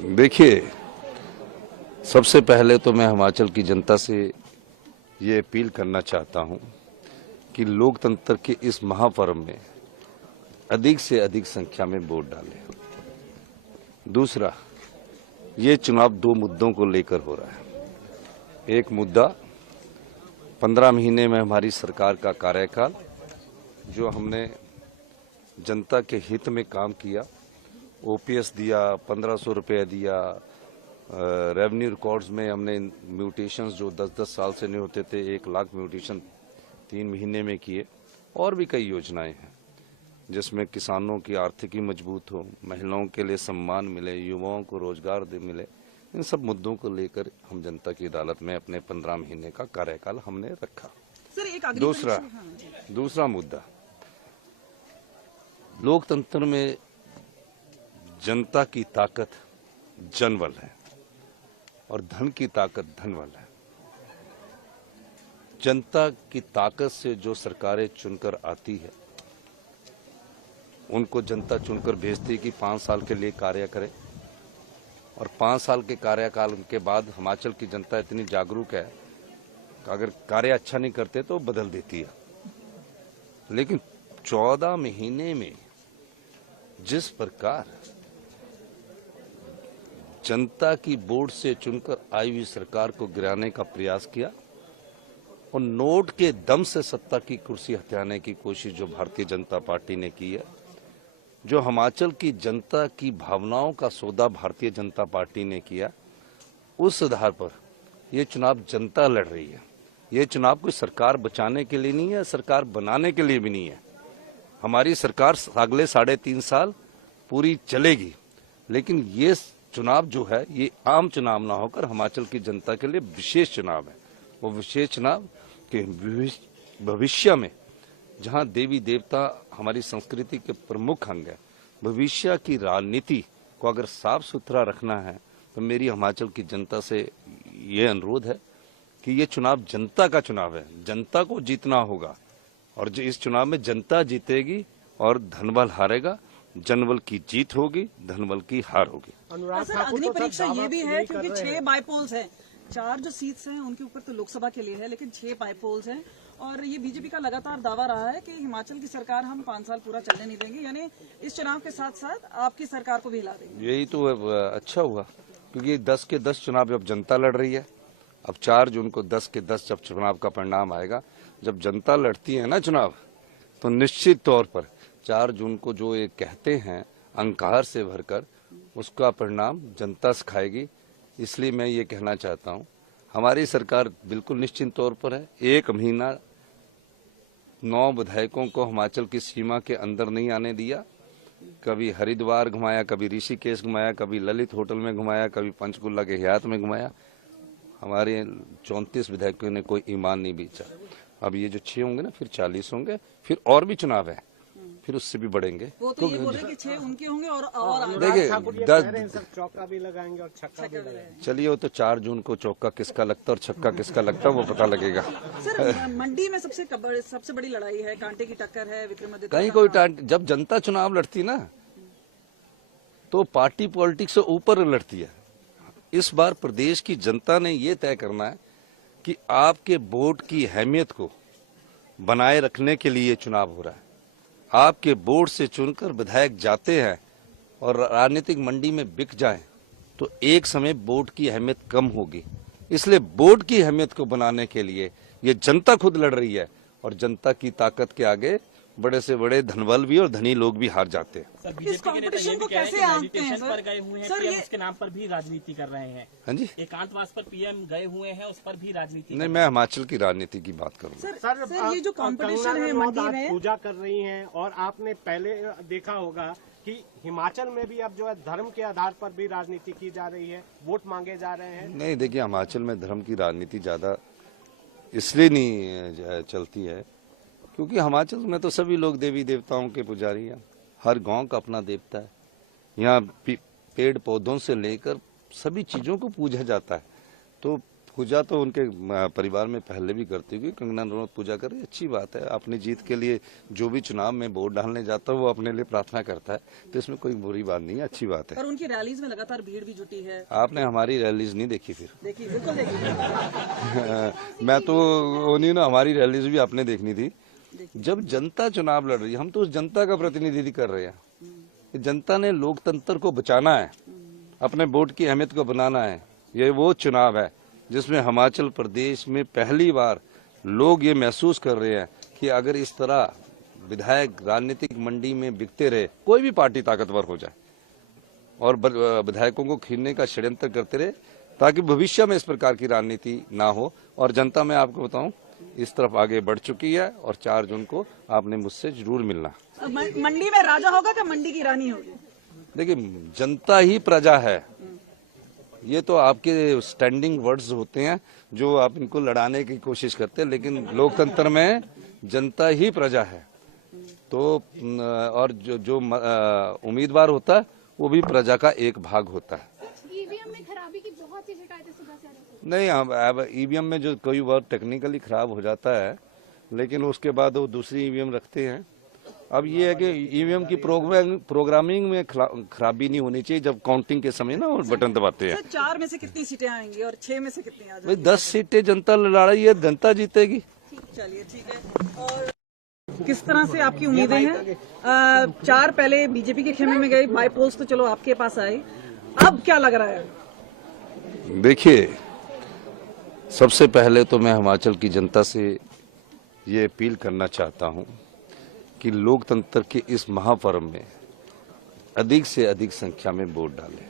देखिए, सबसे पहले तो मैं हिमाचल की जनता से ये अपील करना चाहता हूं कि लोकतंत्र के इस महापर्व में अधिक से अधिक संख्या में वोट डालें। दूसरा, ये चुनाव दो मुद्दों को लेकर हो रहा है। एक मुद्दा 15 महीने में हमारी सरकार का कार्यकाल, जो हमने जनता के हित में काम किया, ओपीएस दिया, 1500 रुपये दिया, रेवेन्यू रिकॉर्ड्स में हमने म्यूटेशंस जो 10-10 साल से नहीं होते थे 1 लाख म्यूटेशन 3 महीने में किए। और भी कई योजनाएं हैं जिसमें किसानों की आर्थिकी मजबूत हो, महिलाओं के लिए सम्मान मिले, युवाओं को रोजगार मिले। इन सब मुद्दों को लेकर हम जनता की अदालत में अपने 15 महीने का कार्यकाल हमने रखा। दूसरा मुद्दा, लोकतंत्र में जनता की ताकत जनबल है और धन की ताकत धनबल है। जनता की ताकत से जो सरकारें चुनकर आती है, उनको जनता चुनकर भेजती है कि 5 साल के लिए कार्य करें, और 5 साल के कार्यकाल के बाद हिमाचल की जनता इतनी जागरूक है कि अगर कार्य अच्छा नहीं करते तो बदल देती है। लेकिन 14 महीने में जिस प्रकार जनता की वोट से चुनकर आई हुई सरकार को गिराने का प्रयास किया और नोट के दम से सत्ता की कुर्सी हथियाने की कोशिश जो भारतीय जनता पार्टी ने की है, जो हिमाचल की जनता की भावनाओं का सौदा भारतीय जनता पार्टी ने किया, उस आधार पर यह चुनाव जनता लड़ रही है। ये चुनाव कोई सरकार बचाने के लिए नहीं है, सरकार बनाने के लिए भी नहीं है। हमारी सरकार अगले 3.5 साल पूरी चलेगी, लेकिन ये चुनाव जो है ये आम चुनाव ना होकर हिमाचल की जनता के लिए विशेष चुनाव है। वो विशेष चुनाव के भविष्य में, जहां देवी देवता हमारी संस्कृति के प्रमुख अंग है, भविष्य की राजनीति को अगर साफ सुथरा रखना है तो मेरी हिमाचल की जनता से ये अनुरोध है कि ये चुनाव जनता का चुनाव है, जनता को जीतना होगा। और जो इस चुनाव में जनता जीतेगी और धनबल हारेगा, जनबल की जीत होगी, धनबल की हार होगी। अग्नि परीक्षा ये भी है क्योंकि 6 बाईपोल्स हैं, 4 जो सीट्स हैं उनके ऊपर तो लोकसभा के लिए है, लेकिन 6 बाईपोल्स हैं। और ये बीजेपी का लगातार दावा रहा है कि हिमाचल की सरकार हम 5 साल पूरा चलने नहीं देंगे, यानी इस चुनाव के साथ साथ आपकी सरकार को भी हिला देंगे। यही तो अच्छा हुआ, क्योंकि 10 के 10 चुनाव अब जनता लड़ रही है। अब 4 जून को 10 के 10 जब चुनाव का परिणाम आएगा, जब जनता लड़ती है ना चुनाव, तो निश्चित तौर पर 4 जून को जो ये कहते हैं अंकार से भरकर, उसका परिणाम जनता सिखाएगी। इसलिए मैं ये कहना चाहता हूँ, हमारी सरकार बिल्कुल निश्चित तौर पर है। 1 महीना 9 विधायकों को हिमाचल की सीमा के अंदर नहीं आने दिया। कभी हरिद्वार घुमाया, कभी ऋषिकेश घुमाया, कभी ललित होटल में घुमाया, कभी पंचकुला के हयात में घुमाया। हमारे 34 विधायकों ने कोई ईमान नहीं बेचा। अब ये जो 6 होंगे ना, फिर 40 होंगे, फिर और भी चुनाव है, फिर उससे भी बढ़ेंगे। वो तो ये बोल रहे कि 6 उनके होंगे और देखिए 10 चौका भी लगाएंगे और छक्का भी लगाएंगे। चलिए, वो तो 4 जून को चौका किसका लगता है और छक्का किसका लगता है वो पता लगेगा। सर, मंडी में सबसे बड़ी लड़ाई है, कांटे की टक्कर है विक्रमादित्य। कहीं कोई जब जनता चुनाव लड़ती ना, तो पार्टी पॉलिटिक्स से ऊपर लड़ती है। इस बार प्रदेश की जनता ने ये तय करना है कि आपके वोट की अहमियत को बनाए रखने के लिए चुनाव हो रहा है। आपके वोट से चुनकर विधायक जाते हैं और राजनीतिक मंडी में बिक जाएं, तो एक समय वोट की अहमियत कम होगी। इसलिए वोट की अहमियत को बनाने के लिए ये जनता खुद लड़ रही है, और जनता की ताकत के आगे बड़े से बड़े धनबल भी और धनी लोग भी हार जाते हैं। इस कंपटीशन को कैसे आंकते हैं पर गए हुए हैं, पीएम उसके नाम पर भी राजनीति कर रहे हैं। हाँ जी, एकांतवास पर पीएम गए हुए हैं, उस पर भी राजनीति। नहीं, मैं हिमाचल की राजनीति की बात करूँगा। सर, ये जो कंपटीशन है मंडी में, पूजा कर रही हैं, और आपने पहले देखा होगा कि हिमाचल में भी अब जो है धर्म के आधार पर भी राजनीति की जा रही है, वोट मांगे जा रहे हैं। नहीं, देखिए, हिमाचल में धर्म की राजनीति ज्यादा इसलिए नहीं चलती है क्योंकि हिमाचल में तो सभी लोग देवी देवताओं के पुजारी हैं। हर गांव का अपना देवता है। यहाँ पेड़ पौधों से लेकर सभी चीजों को पूजा जाता है। तो पूजा तो उनके परिवार में पहले भी करती हुई, कंगना रनौत पूजा कर रही, अच्छी बात है। अपनी जीत के लिए जो भी चुनाव में वोट डालने जाता है वो अपने लिए प्रार्थना करता है, तो इसमें कोई बुरी बात नहीं है, अच्छी बात है। पर उनकी रैलीज में लगातार भीड़ भी जुटी है। आपने हमारी रैलीज नहीं देखी फिर? देखिए, बिल्कुल देखिए। मैं तो वो नहीं ना, हमारी रैलीज भी आपने देखनी थी। जब जनता चुनाव लड़ रही है, हम तो उस जनता का प्रतिनिधित्व कर रहे हैं। जनता ने लोकतंत्र को बचाना है, अपने वोट की अहमियत को बनाना है। ये वो चुनाव है जिसमें हिमाचल प्रदेश में पहली बार लोग ये महसूस कर रहे हैं कि अगर इस तरह विधायक राजनीतिक मंडी में बिकते रहे, कोई भी पार्टी ताकतवर हो जाए और विधायकों को खींचने का षड्यंत्र करते रहे, ताकि भविष्य में इस प्रकार की राजनीति ना हो। और जनता, मैं आपको बताऊं, इस तरफ आगे बढ़ चुकी है और 4 जून को आपने मुझसे जरूर मिलना। मंडी में राजा होगा क्या मंडी की रानी होगी? देखिए, जनता ही प्रजा है। ये तो आपके स्टैंडिंग वर्ड्स होते हैं जो आप इनको लड़ाने की कोशिश करते हैं, लेकिन लोकतंत्र में जनता ही प्रजा है। तो और जो उम्मीदवार होता है वो भी प्रजा का एक भाग होता है। ईवीएम में खराबी की बहुत सी शिकायतें सुबह से आ रही थी। नहीं, अब ईवीएम में जो कोई बार टेक्निकली खराब हो जाता है, लेकिन उसके बाद वो दूसरी ईवीएम रखते हैं। अब ये है कि ईवीएम की प्रोग्रामिंग में खराबी नहीं होनी चाहिए। जब काउंटिंग के समय ना वो बटन दबाते हैं। 4 में से कितनी सीटें आएंगी और 6 में से कितनी आ भाई जाएंगी? 10 सीटें जनता लड़ा रही है, जनता जीतेगी। चलिए, ठीक है। और किस तरह से आपकी उम्मीदें हैं? 4 पहले बीजेपी के खेमे में गए, बाई पोल्स तो चलो आपके पास आए, अब क्या लग रहा है? देखिए, सबसे पहले तो मैं हिमाचल की जनता से ये अपील करना चाहता हूं कि लोकतंत्र के इस महापर्व में अधिक से अधिक संख्या में वोट डालें।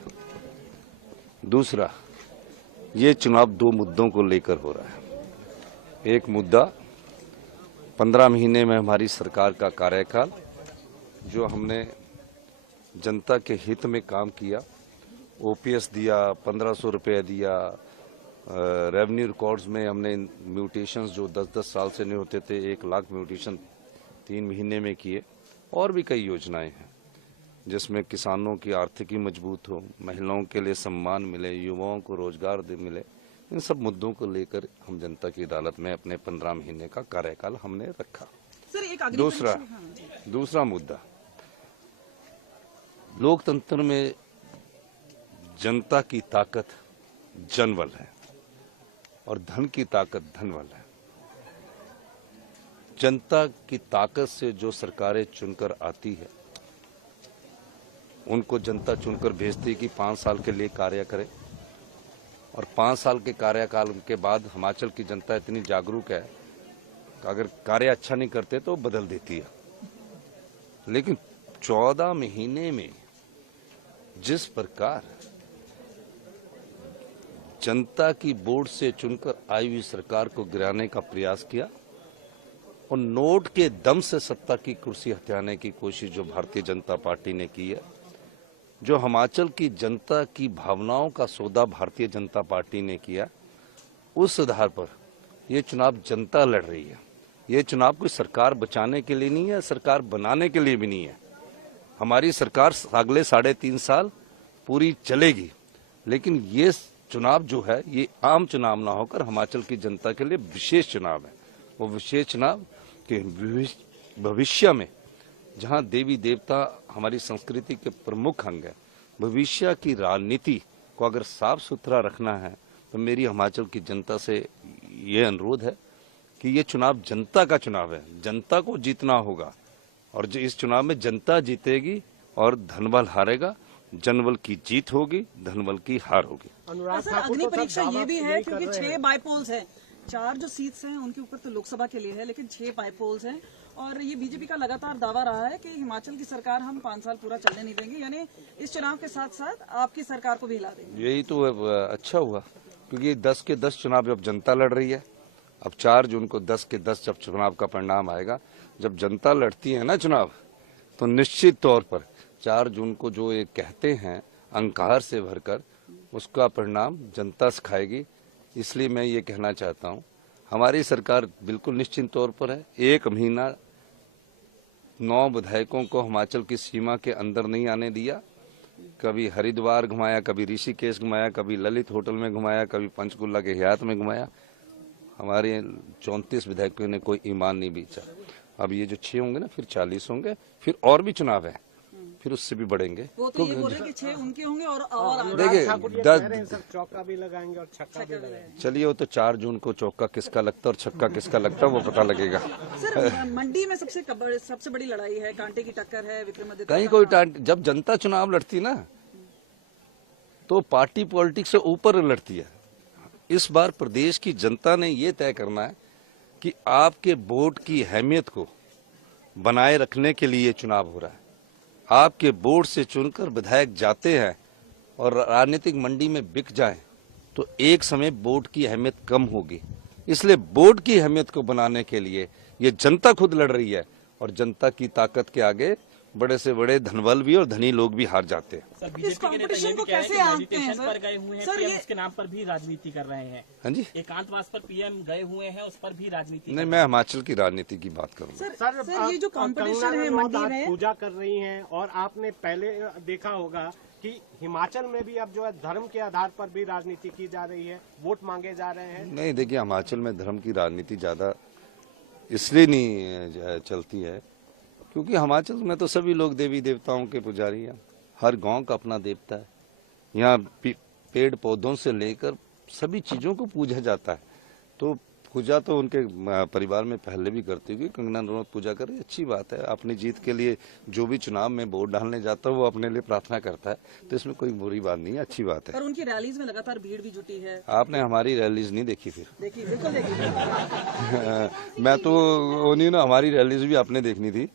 दूसरा, ये चुनाव 2 मुद्दों को लेकर हो रहा है। एक मुद्दा 15 महीने में हमारी सरकार का कार्यकाल, जो हमने जनता के हित में काम किया, ओपीएस दिया, 1500 रुपये दिया, रेवेन्यू रिकॉर्ड्स में हमने म्यूटेशंस जो 10-10 साल से नहीं होते थे, 1 लाख म्यूटेशन 3 महीने में किए। और भी कई योजनाएं हैं जिसमें किसानों की आर्थिकी मजबूत हो, महिलाओं के लिए सम्मान मिले, युवाओं को रोजगार मिले। इन सब मुद्दों को लेकर हम जनता की अदालत में अपने 15 महीने का कार्यकाल हमने रखा। सर, एक दूसरा मुद्दा, लोकतंत्र में जनता की ताकत जनबल है और धन की ताकत धनबल है। जनता की ताकत से जो सरकारें चुनकर आती है, उनको जनता चुनकर भेजती है कि 5 साल के लिए कार्य करें, और 5 साल के कार्यकाल के बाद हिमाचल की जनता इतनी जागरूक है कि अगर कार्य अच्छा नहीं करते तो बदल देती है। लेकिन 14 महीने में जिस प्रकार जनता की वोट से चुनकर आई हुई सरकार को गिराने का प्रयास किया और नोट के दम से सत्ता की कुर्सी हथियाने की कोशिश जो भारतीय जनता पार्टी ने की है, जो हिमाचल की जनता की भावनाओं का सौदा भारतीय जनता पार्टी ने किया, उस आधार पर ये चुनाव जनता लड़ रही है। ये चुनाव कोई सरकार बचाने के लिए नहीं है, सरकार बनाने के लिए भी नहीं है। हमारी सरकार अगले 3.5 साल पूरी चलेगी, लेकिन ये चुनाव जो है ये आम चुनाव ना होकर हिमाचल की जनता के लिए विशेष चुनाव है। वो विशेष चुनाव के भविष्य में, जहां देवी देवता हमारी संस्कृति के प्रमुख अंग है, भविष्य की राजनीति को अगर साफ सुथरा रखना है तो मेरी हिमाचल की जनता से ये अनुरोध है कि ये चुनाव जनता का चुनाव है, जनता को जीतना होगा और इस चुनाव में जनता जीतेगी और धनबल हारेगा। जनबल की जीत होगी, धनबल की हार होगी। सर, अग्नि परीक्षा ये भी है क्योंकि 6 बाई पोल्स हैं, 4 जो सीट्स हैं उनके ऊपर तो लोकसभा के लिए है, लेकिन 6 बाई पोल्स हैं। और ये बीजेपी का लगातार दावा रहा है कि हिमाचल की सरकार हम 5 साल पूरा चलने नहीं देंगे, यानी इस चुनाव के साथ साथ आपकी सरकार को भी हिला देंगे। यही तो अच्छा हुआ, क्योंकि 10 के 10 चुनाव जब जनता लड़ रही है, अब 4 जून को 10 के 10 जब चुनाव का परिणाम आएगा, जब जनता लड़ती है ना चुनाव, तो निश्चित तौर पर 4 जून को जो ये कहते हैं अंकार से भरकर, उसका परिणाम जनता सिखाएगी। इसलिए मैं ये कहना चाहता हूँ, हमारी सरकार बिल्कुल निश्चित तौर पर है। 1 महीना 9 विधायकों को हिमाचल की सीमा के अंदर नहीं आने दिया, कभी हरिद्वार घुमाया, कभी ऋषिकेश घुमाया, कभी ललित होटल में घुमाया, कभी पंचकुला के हयात में घुमाया। हमारे 34 विधायकों ने कोई ईमान नहीं बेचा। अब ये जो 6 होंगे ना, फिर 40 होंगे, फिर और भी चुनाव है, फिर उससे भी बढ़ेंगे। वो तो ये बोल रहे हैं कि 6 उनके होंगे और आगे। देखिए सर चौका भी लगाएंगे और छक्का भी लगाएंगे। चलिए, वो तो 4 जून को चौका किसका लगता है और छक्का किसका लगता है वो पता लगेगा। सर मंडी में सबसे बड़ी लड़ाई है, कांटे की टक्कर है विक्रमादित्य। कहीं कोई जब जनता चुनाव लड़ती ना तो पार्टी पॉलिटिक्स से ऊपर लड़ती है। इस बार प्रदेश की जनता ने ये तय करना है कि आपके वोट की अहमियत को बनाए रखने के लिए चुनाव हो रहा है। आपके वोट से चुनकर विधायक जाते हैं और राजनीतिक मंडी में बिक जाएं तो एक समय वोट की अहमियत कम होगी। इसलिए वोट की अहमियत को बनाने के लिए ये जनता खुद लड़ रही है और जनता की ताकत के आगे बड़े से बड़े धनबल भी और धनी लोग भी हार जाते हैं। सर बीजेपी के नेता ये भी कह रहे हैं कि मेडिटेशन पर गए हुए हैं, पीएम उसके नाम पर भी राजनीति कर रहे हैं। हाँ जी, एकांतवास पर पीएम गए हुए हैं, उस पर भी राजनीति। नहीं, मैं हिमाचल की राजनीति की बात करूंगा। सर ये जो कंपटीशन है मंडी में, पूजा कर रही हैं और आपने पहले देखा होगा कि हिमाचल में भी अब जो है धर्म के आधार पर भी राजनीति की जा रही है, वोट मांगे जा रहे हैं। नहीं, देखिए, हिमाचल में धर्म की राजनीति ज्यादा इसलिए नहीं चलती है क्योंकि हिमाचल में तो सभी लोग देवी देवताओं के पुजारी हैं। हर गांव का अपना देवता है। यहाँ पेड़ पौधों से लेकर सभी चीजों को पूजा जाता है। तो पूजा तो उनके परिवार में पहले भी करती हुई, कंगना रनौत पूजा कर रही, अच्छी बात है। अपनी जीत के लिए जो भी चुनाव में वोट डालने जाता है वो अपने लिए प्रार्थना करता है, तो इसमें कोई बुरी बात नहीं है, अच्छी बात है। पर उनकी रैलीज में लगातार भीड़ भी जुटी है। आपने हमारी रैलीज नहीं देखी? फिर देखिए, बिल्कुल देखिए। मैं तो नहीं ना, हमारी रैलीज भी आपने देखनी थी।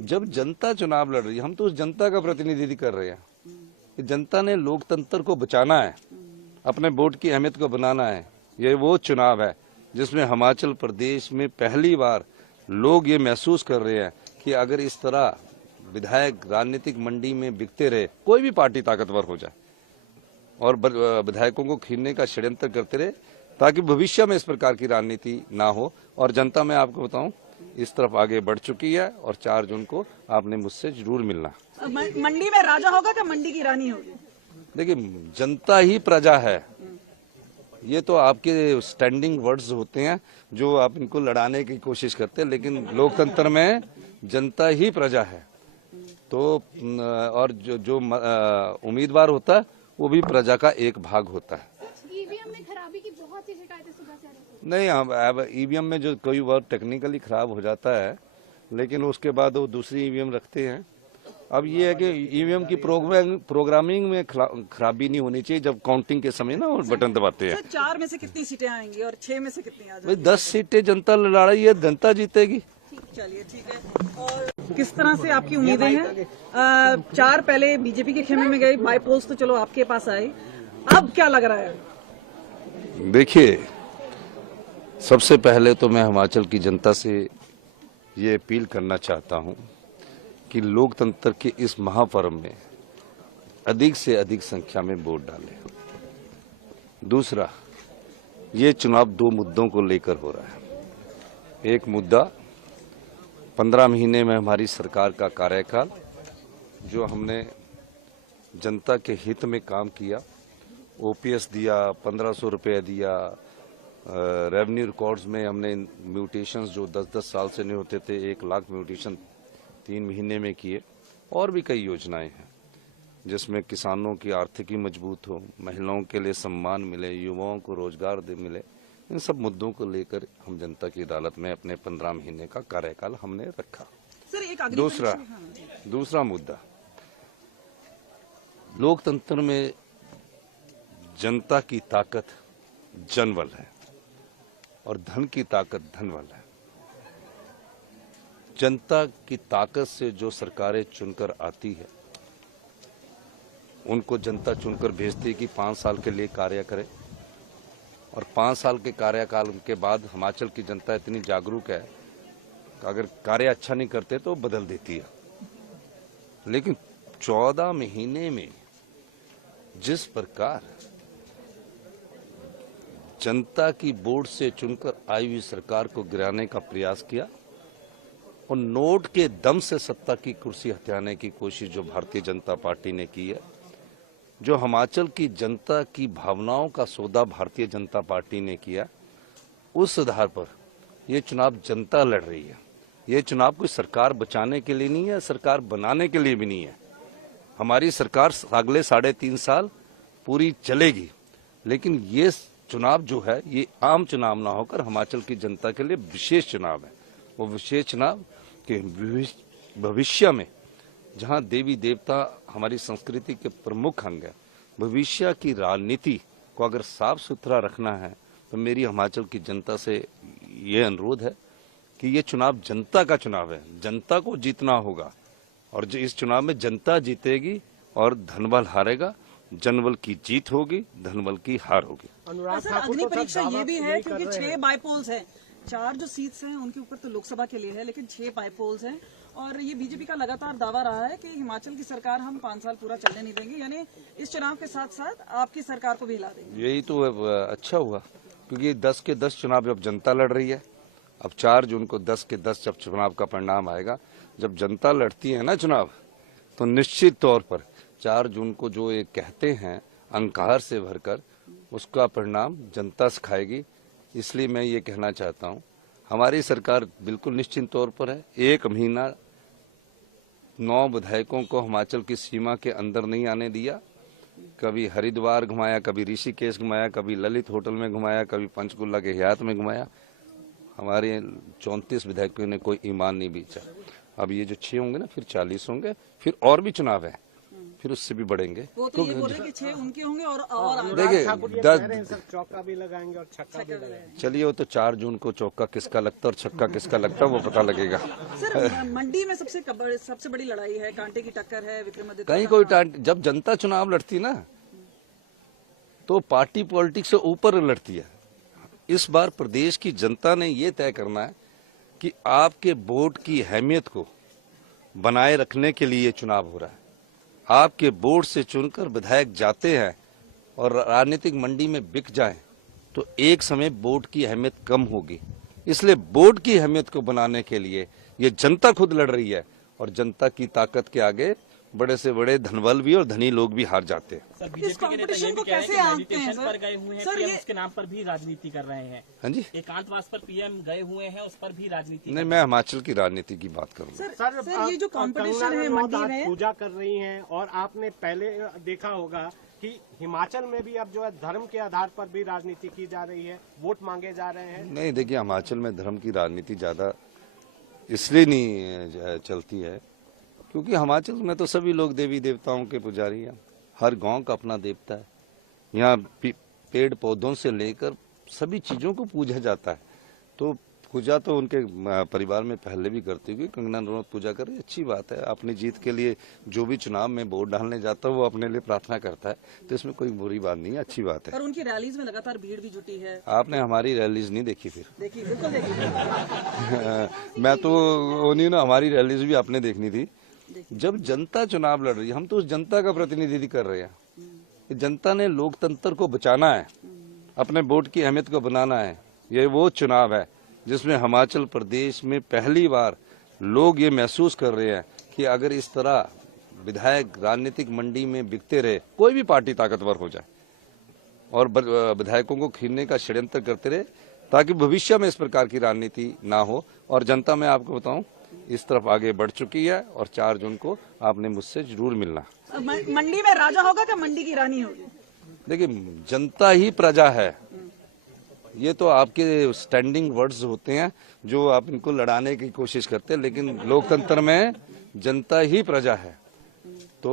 जब जनता चुनाव लड़ रही है, हम तो उस जनता का प्रतिनिधित्व कर रहे हैं। जनता ने लोकतंत्र को बचाना है, अपने वोट की अहमियत को बनाना है। ये वो चुनाव है जिसमें हिमाचल प्रदेश में पहली बार लोग ये महसूस कर रहे हैं कि अगर इस तरह विधायक राजनीतिक मंडी में बिकते रहे, कोई भी पार्टी ताकतवर हो जाए और विधायकों को खींचने का षड्यंत्र करते रहे, ताकि भविष्य में इस प्रकार की राजनीति ना हो। और जनता, मैं आपको बताऊं, इस तरफ आगे बढ़ चुकी है और 4 जून को आपने मुझसे जरूर मिलना। मंडी में राजा होगा क्या मंडी की रानी होगी? देखिए, जनता ही प्रजा है। ये तो आपके स्टैंडिंग वर्ड्स होते हैं जो आप इनको लड़ाने की कोशिश करते हैं, लेकिन लोकतंत्र में जनता ही प्रजा है। तो और जो उम्मीदवार होता है वो भी प्रजा का एक भाग होता है। ईवीएम में खराबी की बहुत सी शिकायतें सुबह से आ रही हैं। नहीं, अब ईवीएम में जो कोई बार टेक्निकली खराब हो जाता है, लेकिन उसके बाद वो दूसरी ईवीएम रखते हैं। अब ये है कि ईवीएम की प्रोग्रामिंग में खराबी नहीं होनी चाहिए। जब काउंटिंग के समय ना वो बटन दबाते हैं। 4 में से कितनी सीटें आएंगी और 6 में से कितनी आ भाई 10 सीटें जनता लड़ा रही है, जनता जीतेगी। चलिए, ठीक है। और किस तरह से आपकी उम्मीदें हैं? 4 पहले बीजेपी के खेमे में गए, बाई पोल्स तो चलो आपके पास आए, अब क्या लग रहा है? देखिए, सबसे पहले तो मैं हिमाचल की जनता से ये अपील करना चाहता हूं कि लोकतंत्र के इस महापर्व में अधिक से अधिक संख्या में वोट डालें। दूसरा, ये चुनाव 2 मुद्दों को लेकर हो रहा है। एक मुद्दा 15 महीने में हमारी सरकार का कार्यकाल, जो हमने जनता के हित में काम किया, ओपीएस दिया, 1500 रुपये दिया, रेवेन्यू रिकॉर्ड्स में हमने म्यूटेशंस जो 10-10 साल से नहीं होते थे, 1 लाख म्यूटेशन 3 महीने में किए। और भी कई योजनाएं हैं जिसमें किसानों की आर्थिकी मजबूत हो, महिलाओं के लिए सम्मान मिले, युवाओं को रोजगार मिले। इन सब मुद्दों को लेकर हम जनता की अदालत में अपने 15 महीने का कार्यकाल हमने रखा। सर, एक दूसरा मुद्दा, लोकतंत्र में जनता की ताकत जनबल है और धन की ताकत धनबल है। जनता की ताकत से जो सरकारें चुनकर आती है, उनको जनता चुनकर भेजती है कि 5 साल के लिए कार्य करें। और 5 साल के कार्यकाल के बाद हिमाचल की जनता इतनी जागरूक है कि अगर कार्य अच्छा नहीं करते तो बदल देती है। लेकिन 14 महीने में जिस प्रकार जनता की वोट से चुनकर आई हुई सरकार को गिराने का प्रयास किया और नोट के दम से सत्ता की कुर्सी हथियाने की कोशिश जो भारतीय जनता पार्टी ने की है, जो हिमाचल की जनता की भावनाओं का सौदा भारतीय जनता पार्टी ने किया, उस आधार पर ये चुनाव जनता लड़ रही है। ये चुनाव कोई सरकार बचाने के लिए नहीं है, सरकार बनाने के लिए भी नहीं है। हमारी सरकार अगले 3.5 साल पूरी चलेगी, लेकिन ये चुनाव जो है ये आम चुनाव ना होकर हिमाचल की जनता के लिए विशेष चुनाव है। वो विशेष चुनाव के भविष्य में जहां देवी देवता हमारी संस्कृति के प्रमुख अंग है, भविष्य की राजनीति को अगर साफ सुथरा रखना है तो मेरी हिमाचल की जनता से ये अनुरोध है कि ये चुनाव जनता का चुनाव है, जनता को जीतना होगा और इस चुनाव में जनता जीतेगी और धनबल हारेगा। जनबल की जीत होगी, धनबल की हार होगी। सर, अग्नि परीक्षा ये भी है क्योंकि 6 बाईपोल्स हैं, 4 जो सीट्स हैं उनके ऊपर तो लोकसभा के लिए है, लेकिन 6 बाईपोल्स हैं और ये बीजेपी का लगातार दावा रहा है कि हिमाचल की सरकार हम 5 साल पूरा चलने नहीं देंगे, यानी इस चुनाव के साथ साथ आपकी सरकार को भी हिला देंगे। यही तो अच्छा हुआ, क्योंकि 10 के 10 चुनाव अब जनता लड़ रही है। अब 4 जून को 10 के 10 जब चुनाव का परिणाम आएगा, जब जनता लड़ती है ना चुनाव, तो निश्चित तौर पर 4 जून को जो ये कहते हैं अंकार से भरकर, उसका परिणाम जनता सिखाएगी। इसलिए मैं ये कहना चाहता हूँ, हमारी सरकार बिल्कुल निश्चित तौर पर है। 1 महीना 9 विधायकों को हिमाचल की सीमा के अंदर नहीं आने दिया। कभी हरिद्वार घुमाया, कभी ऋषिकेश घुमाया, कभी ललित होटल में घुमाया, कभी पंचकुला के हयात में घुमाया। हमारे 34 विधायकों ने कोई ईमान नहीं बेचा। अब ये जो 6 होंगे ना, फिर 40 होंगे, फिर और भी चुनाव है, फिर उससे भी बढ़ेंगे। वो तो ये बोल रहे कि 6 उनके होंगे और देखिए चौका भी लगाएंगे और छक्का भी लगाएंगे। चलिए, वो तो 4 जून को चौका किसका लगता है और छक्का किसका लगता है वो पता लगेगा। सर, मंडी में सबसे बड़ी लड़ाई है, कांटे की टक्कर है विक्रमादित्य। कहीं कोई जब जनता चुनाव लड़ती ना तो पार्टी पॉलिटिक्स से ऊपर लड़ती है। इस बार प्रदेश की जनता ने ये तय करना है कि आपके वोट की अहमियत को बनाए रखने के लिए चुनाव हो रहा है। आपके वोट से चुनकर विधायक जाते हैं और राजनीतिक मंडी में बिक जाएं तो एक समय वोट की अहमियत कम होगी। इसलिए वोट की अहमियत को बनाने के लिए ये जनता खुद लड़ रही है और जनता की ताकत के आगे बड़े से बड़े धनबल भी और धनी लोग भी हार जाते हैं। सर, बीजेपी के नेता ये भी कह रहे हैं कि मेडिटेशन पर गए हुए हैं, पीएम उसके नाम पर भी राजनीति कर रहे हैं। हाँ जी, एकांतवास पर पीएम गए हुए हैं, उस पर भी राजनीति। नहीं, मैं हिमाचल की राजनीति की बात करूंगा। सर, ये जो कंपटीशन है मंडी में, पूजा कर रही हैं और आपने पहले देखा होगा कि हिमाचल में भी अब जो है धर्म के आधार पर भी राजनीति की जा रही है, वोट मांगे जा रहे हैं। नहीं, देखिए, हिमाचल में धर्म की राजनीति ज्यादा इसलिए नहीं चलती है क्योंकि हिमाचल में तो सभी लोग देवी देवताओं के पुजारी हैं। हर गांव का अपना देवता है। यहाँ पेड़ पौधों से लेकर सभी चीजों को पूजा जाता है। तो पूजा तो उनके परिवार में पहले भी करती हुई, कंगना रनौत पूजा कर रही, अच्छी बात है। अपनी जीत के लिए जो भी चुनाव में वोट डालने जाता है वो अपने लिए प्रार्थना करता है, तो इसमें कोई बुरी बात नहीं है, अच्छी बात है। पर उनकी रैलीज में लगातार भीड़ भी जुटी है। आपने हमारी रैलीज नहीं देखी? फिर देखिए, बिल्कुल देखिए। मैं तो नहीं ना, हमारी रैलीज भी आपने देखनी थी। जब जनता चुनाव लड़ रही है, हम तो उस जनता का प्रतिनिधित्व कर रहे हैं। जनता ने लोकतंत्र को बचाना है, अपने वोट की अहमियत को बनाना है। ये वो चुनाव है जिसमें हिमाचल प्रदेश में पहली बार लोग ये महसूस कर रहे हैं कि अगर इस तरह विधायक राजनीतिक मंडी में बिकते रहे, कोई भी पार्टी ताकतवर हो जाए और विधायकों को खींचने का षड्यंत्र करते रहे, ताकि भविष्य में इस प्रकार की राजनीति ना हो। और जनता, मैं आपको बताऊं, इस तरफ आगे बढ़ चुकी है और 4 जून को आपने मुझसे जरूर मिलना। मंडी में राजा होगा क्या मंडी की रानी होगी? देखिए, जनता ही प्रजा है। ये तो आपके स्टैंडिंग वर्ड्स होते हैं जो आप इनको लड़ाने की कोशिश करते हैं, लेकिन लोकतंत्र में जनता ही प्रजा है। तो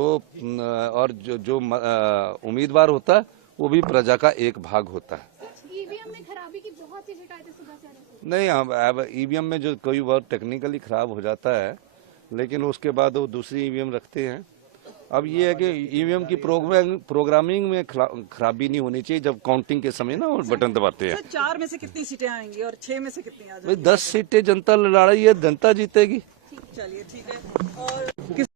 और जो उम्मीदवार होता है वो भी प्रजा का एक भाग होता है। ईवीएम में खराबी की बहुत सी शिकायतें सुबह से आ रही हैं। नहीं, अब ईवीएम में जो कोई बार टेक्निकली खराब हो जाता है, लेकिन उसके बाद वो दूसरी ईवीएम रखते हैं। अब ये है कि ईवीएम की प्रोग्रामिंग में खराबी नहीं होनी चाहिए जब काउंटिंग के समय ना वो बटन दबाते हैं। 4 में से कितनी सीटें आएंगी और 6 में से कितनी आ जाएंगी? 10 सीटें जनता लड़ रही है, जनता जीतेगी। चलिए, ठीक है। और